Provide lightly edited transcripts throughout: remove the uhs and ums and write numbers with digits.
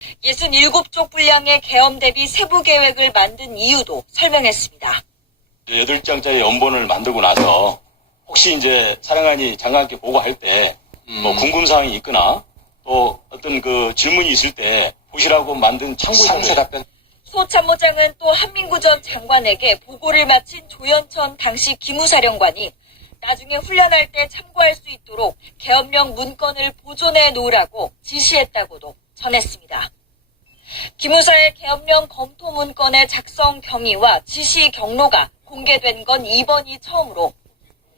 67쪽 분량의 계엄 대비 세부 계획을 만든 이유도 설명했습니다. 8장짜리 연본을 만들고 나서 혹시 이제 사령관이 장관께 보고할 때 뭐 궁금사항이 있거나 또 어떤 그 질문이 있을 때 보시라고 만든 참고자료 답변. 소 참모장은 또 한민구 전 장관에게 보고를 마친 조현천 당시 기무사령관이 나중에 훈련할 때 참고할 수 있도록 계엄령 문건을 보존해 놓으라고 지시했다고도 전했습니다. 기무사의 계엄령 검토 문건의 작성 경위와 지시 경로가 공개된 건 이번이 처음으로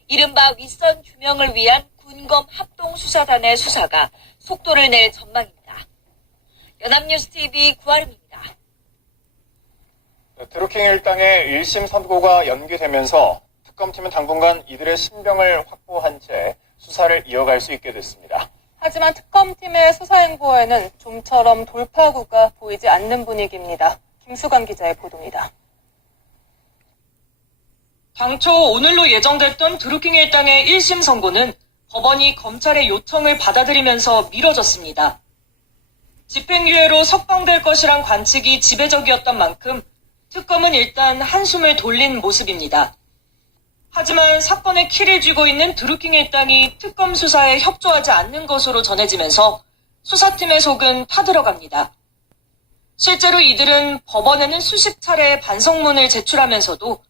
이른바 윗선 규명을 위한 군검 합동수사단의 수사가 속도를 낼 전망입니다. 연합뉴스TV 구아름입니다. 드루킹 일당의 1심 선고가 연기되면서 특검팀은 당분간 이들의 신병을 확보한 채 수사를 이어갈 수 있게 됐습니다. 하지만 특검팀의 수사 행보에는 좀처럼 돌파구가 보이지 않는 분위기입니다. 김수강 기자의 보도입니다. 당초 오늘로 예정됐던 드루킹 일당의 1심 선고는 법원이 검찰의 요청을 받아들이면서 미뤄졌습니다. 집행유예로 석방될 것이란 관측이 지배적이었던 만큼 특검은 일단 한숨을 돌린 모습입니다. 하지만 사건의 키를 쥐고 있는 드루킹 일당이 특검 수사에 협조하지 않는 것으로 전해지면서 수사팀의 속은 타들어갑니다. 실제로 이들은 법원에는 수십 차례 반성문을 제출하면서도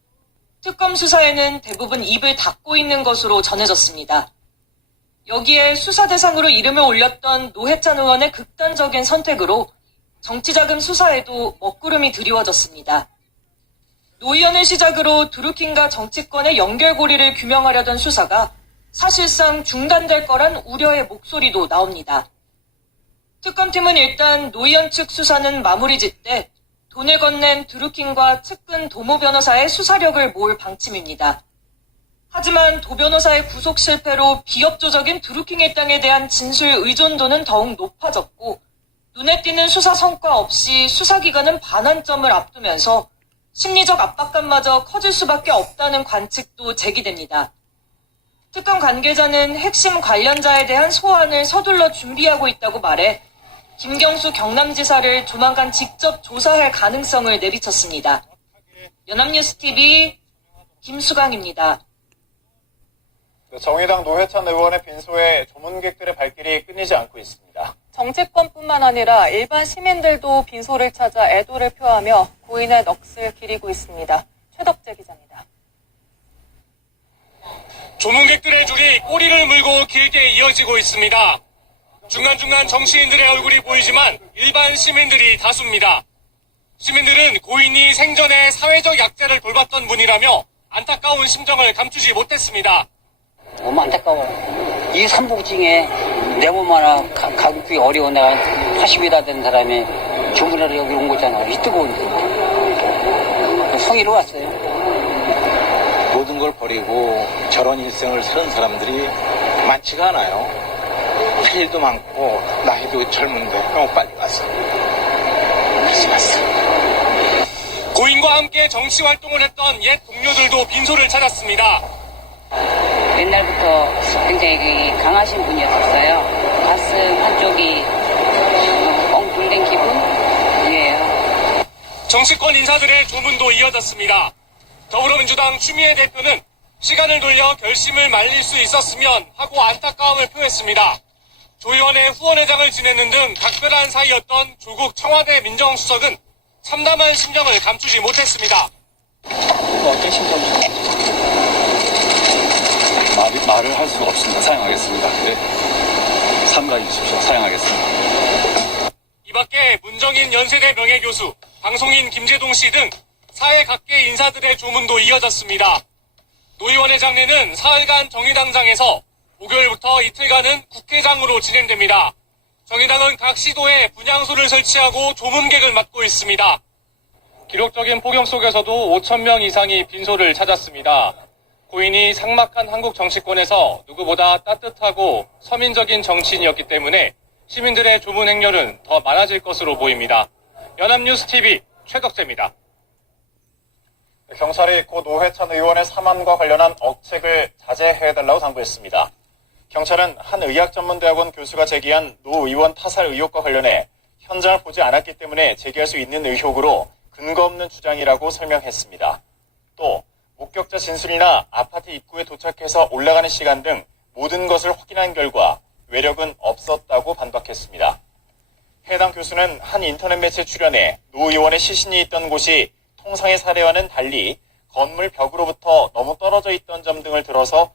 특검 수사에는 대부분 입을 닫고 있는 것으로 전해졌습니다. 여기에 수사 대상으로 이름을 올렸던 노회찬 의원의 극단적인 선택으로 정치자금 수사에도 먹구름이 드리워졌습니다. 노 의원을 시작으로 드루킹과 정치권의 연결고리를 규명하려던 수사가 사실상 중단될 거란 우려의 목소리도 나옵니다. 특검팀은 일단 노 의원 측 수사는 마무리 짓되 돈을 건넨 드루킹과 측근 도모 변호사의 수사력을 모을 방침입니다. 하지만 도 변호사의 구속 실패로 비협조적인 드루킹 일당에 대한 진술 의존도는 더욱 높아졌고 눈에 띄는 수사 성과 없이 수사기관은 반환점을 앞두면서 심리적 압박감마저 커질 수밖에 없다는 관측도 제기됩니다. 특검 관계자는 핵심 관련자에 대한 소환을 서둘러 준비하고 있다고 말해 김경수 경남지사를 조만간 직접 조사할 가능성을 내비쳤습니다. 연합뉴스TV 김수강입니다. 정의당 노회찬 의원의 빈소에 조문객들의 발길이 끊이지 않고 있습니다. 정치권뿐만 아니라 일반 시민들도 빈소를 찾아 애도를 표하며 고인의 넋을 기리고 있습니다. 최덕재 기자입니다. 조문객들의 줄이 꼬리를 물고 길게 이어지고 있습니다. 중간중간 정치인들의 얼굴이 보이지만 일반 시민들이 다수입니다. 시민들은 고인이 생전에 사회적 약자를 돌봤던 분이라며 안타까운 심정을 감추지 못했습니다. 너무 안타까워요. 이 삼복증에 내 몸 하나 가기 어려운 내가 80이 다 된 사람이 주문하러 여기 온 거잖아. 이 뜨거운데. 성의로 왔어요. 모든 걸 버리고 저런 일생을 사는 사람들이 많지가 않아요. 할 일도 많고 나이도 젊은데 너무 빨리 왔어. 다시 왔어. 고인과 함께 정치 활동을 했던 옛 동료들도 빈소를 찾았습니다. 옛날부터 굉장히 강하신 분이었었어요. 가슴 한쪽이 뻥 뚫린 기분이에요. 정치권 인사들의 조문도 이어졌습니다. 더불어민주당 추미애 대표는 시간을 돌려 결심을 말릴 수 있었으면 하고 안타까움을 표했습니다. 조 의원의 후원회장을 지내는 등 각별한 사이였던 조국 청와대 민정수석은 참담한 심정을 감추지 못했습니다. 어떤 심정이죠? 말을 할 수가 없습니다. 사양하겠습니다. 네. 삼가해 주십시오. 사양하겠습니다. 이 밖에 문정인 연세대 명예교수, 방송인 김재동 씨 등 사회 각계 인사들의 조문도 이어졌습니다. 노 의원의 장례는 사흘간 정의당장에서 목요일부터 이틀간은 국회장으로 진행됩니다. 정의당은 각 시도에 분향소를 설치하고 조문객을 맡고 있습니다. 기록적인 폭염 속에서도 5,000명 이상이 빈소를 찾았습니다. 고인이 삭막한 한국 정치권에서 누구보다 따뜻하고 서민적인 정치인이었기 때문에 시민들의 조문 행렬은 더 많아질 것으로 보입니다. 연합뉴스TV 최덕재입니다. 경찰이 고 노회찬 의원의 사망과 관련한 억측을 자제해달라고 당부했습니다. 경찰은 한 의학전문대학원 교수가 제기한 노 의원 타살 의혹과 관련해 현장을 보지 않았기 때문에 제기할 수 있는 의혹으로 근거 없는 주장이라고 설명했습니다. 또 목격자 진술이나 아파트 입구에 도착해서 올라가는 시간 등 모든 것을 확인한 결과 외력은 없었다고 반박했습니다. 해당 교수는 한 인터넷 매체 출연에 노 의원의 시신이 있던 곳이 통상의 사례와는 달리 건물 벽으로부터 너무 떨어져 있던 점 등을 들어서